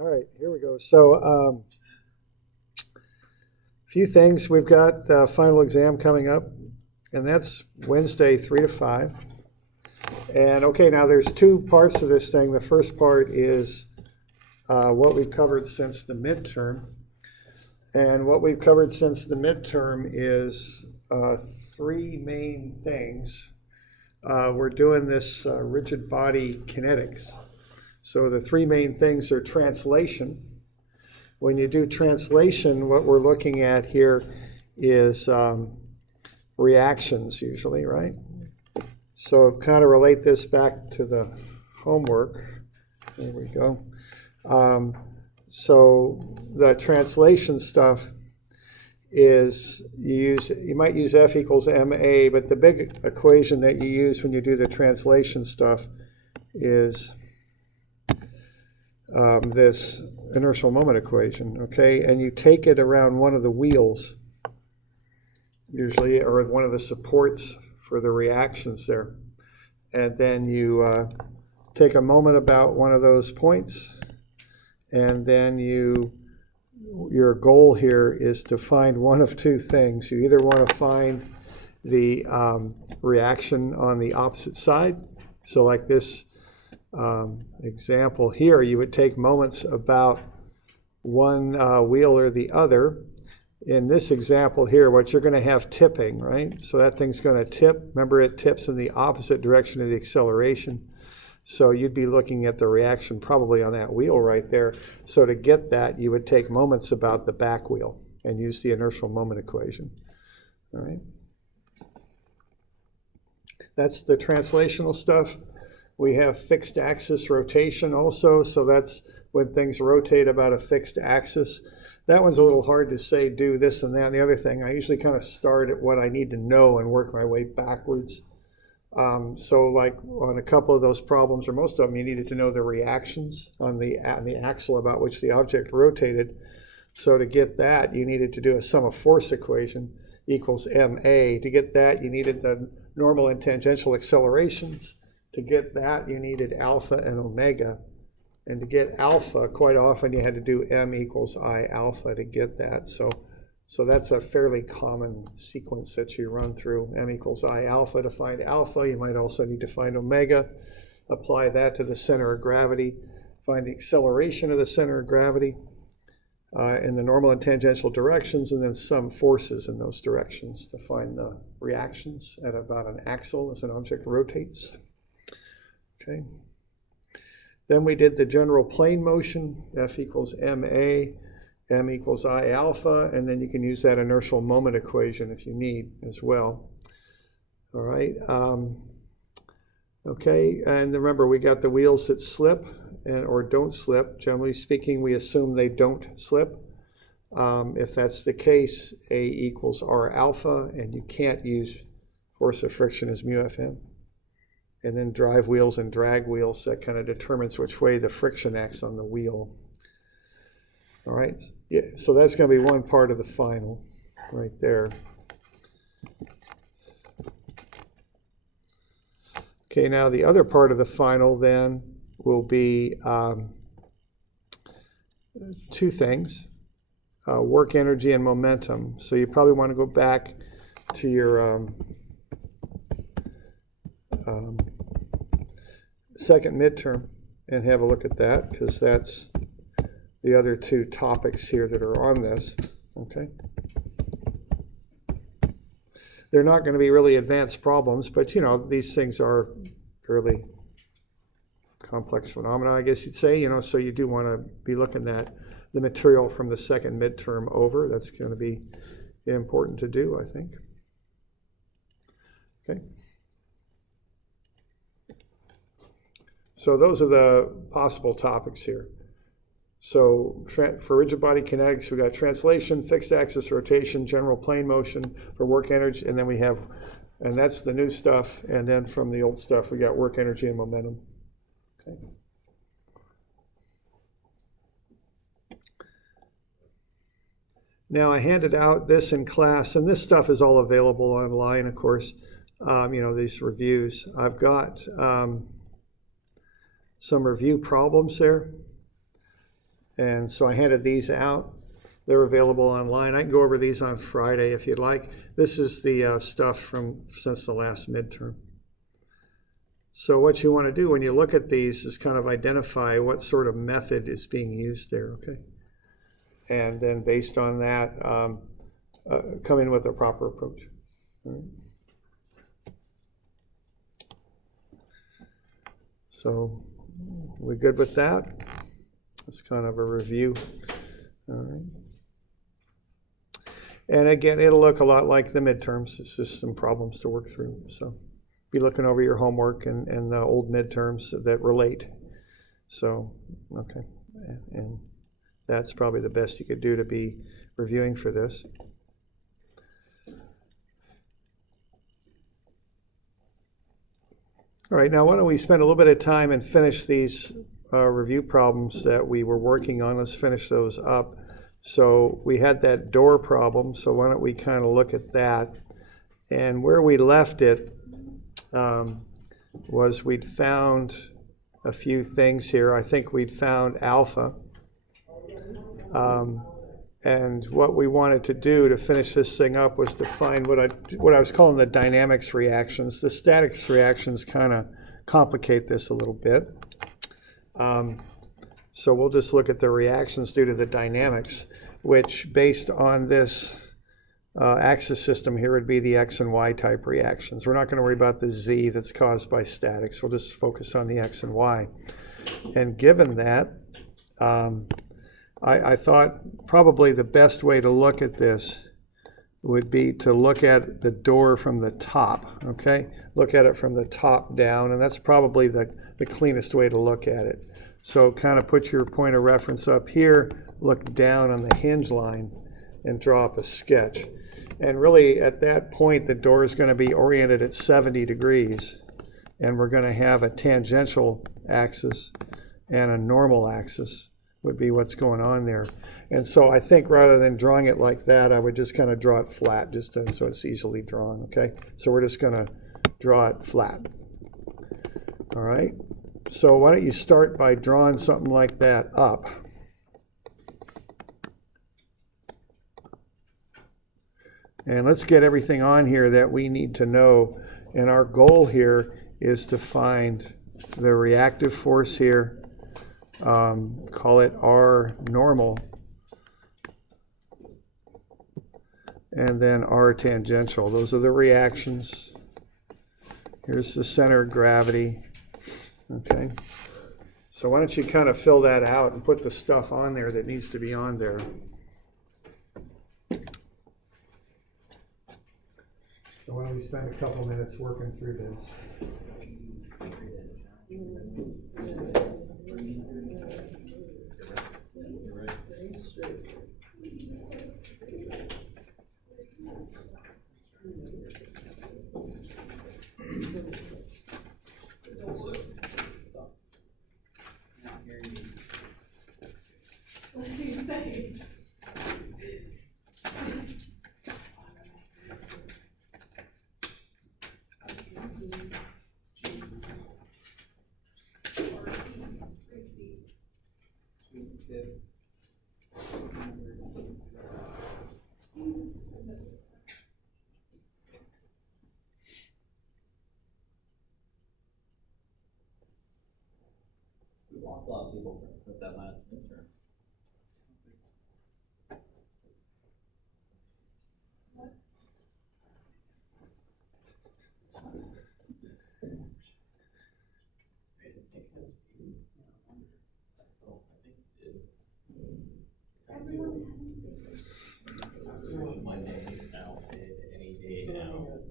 All right, here we go. So, a few things. We've got the final exam coming up, and that's Wednesday, 3 to 5. And okay, now there's two parts to this thing. The first part is what we've covered since the midterm. And what we've covered since the midterm is three main things. We're doing this rigid body kinetics. So the three main things are translation. When you do translation, what we're looking at here is reactions usually, right? So kind of relate this back to the homework. There we go. So the translation stuff is you might use F equals ma, but the big equation that you use when you do the translation stuff is this inertial moment equation, okay? And you take it around one of the wheels, usually, or one of the supports for the reactions there. And then you take a moment about one of those points, and then your goal here is to find one of two things. You either want to find the reaction on the opposite side. So like this example here, you would take moments about one wheel or the other. In this example here, what you're going to have tipping, right? So that thing's going to tip. Remember, it tips in the opposite direction of the acceleration. So you'd be looking at the reaction probably on that wheel right there. So to get that, you would take moments about the back wheel and use the inertial moment equation. All right. That's the translational stuff. We have fixed axis rotation also. So that's when things rotate about a fixed axis. That one's a little hard to say, do this and that and the other thing. I usually kind of start at what I need to know and work my way backwards. So like on a couple of those problems, or most of them, you needed to know the reactions on the axle about which the object rotated. So to get that, you needed to do a sum of force equation equals ma. To get that, you needed the normal and tangential accelerations. To get that, you needed alpha and omega. And to get alpha, quite often you had to do m equals I alpha to get that. So that's a fairly common sequence that you run through. M equals I alpha to find alpha. You might also need to find omega. Apply that to the center of gravity. Find the acceleration of the center of gravity in the normal and tangential directions, and then sum forces in those directions to find the reactions at about an axle as an object rotates. Okay. Then we did the general plane motion, F equals ma, m equals I alpha, and then you can use that inertial moment equation if you need as well. All right. Okay, and remember we got the wheels that slip or don't slip. Generally speaking, we assume they don't slip. If that's the case, A equals R alpha, and you can't use force of friction as mu Fm. And then drive wheels and drag wheels, that kind of determines which way the friction acts on the wheel. All right, yeah, so that's going to be one part of the final right there. Okay, now the other part of the final then will be two things, work energy and momentum. So you probably want to go back to your second midterm and have a look at that, because that's the other two topics here that are on this. Okay. They're not going to be really advanced problems, but you know, these things are fairly complex phenomena, I guess you'd say, you know, so you do want to be looking at the material from the second midterm over. That's going to be important to do, I think. Okay. So those are the possible topics here. So for rigid body kinetics, we got translation, fixed axis rotation, general plane motion for work energy, and then we have, and that's the new stuff, and then from the old stuff, we got work energy and momentum. Okay. Now I handed out this in class, and this stuff is all available online, of course, you know, these reviews. I've got some review problems there. And so I handed these out. They're available online. I can go over these on Friday if you'd like. This is the stuff from since the last midterm. So what you want to do when you look at these is kind of identify what sort of method is being used there, okay? And then based on that, come in with a proper approach. All right? So we good with that? It's kind of a review. All right. And again, it'll look a lot like the midterms. It's just some problems to work through. So be looking over your homework and the old midterms that relate. So, okay. And that's probably the best you could do to be reviewing for this. All right, now why don't we spend a little bit of time and finish these review problems that we were working on. Let's finish those up. So we had that door problem, so why don't we kind of look at that. And where we left it was we'd found a few things here. I think we'd found alpha. And what we wanted to do to finish this thing up was to find what I was calling the dynamics reactions. The statics reactions kind of complicate this a little bit. So we'll just look at the reactions due to the dynamics, which based on this axis system here would be the X and Y type reactions. We're not going to worry about the Z that's caused by statics. We'll just focus on the X and Y. And given that, I thought probably the best way to look at this would be to look at the door from the top, okay? Look at it from the top down, and that's probably the cleanest way to look at it. So kind of put your point of reference up here, look down on the hinge line, and draw up a sketch. And really at that point, the door is going to be oriented at 70 degrees, and we're going to have a tangential axis and a normal axis would be what's going on there. And so I think rather than drawing it like that, I would just kind of draw it flat, just so it's easily drawn, okay? So we're just going to draw it flat. All right? So why don't you start by drawing something like that up. And let's get everything on here that we need to know. And our goal here is to find the reactive force here. Call it R normal. And then R tangential. Those are the reactions. Here's the center of gravity. Okay. So why don't you kind of fill that out and put the stuff on there that needs to be on there. So why don't we spend a couple minutes working through this. What did he say? We lost a lot of people since that last midterm. Monday, now, any day now.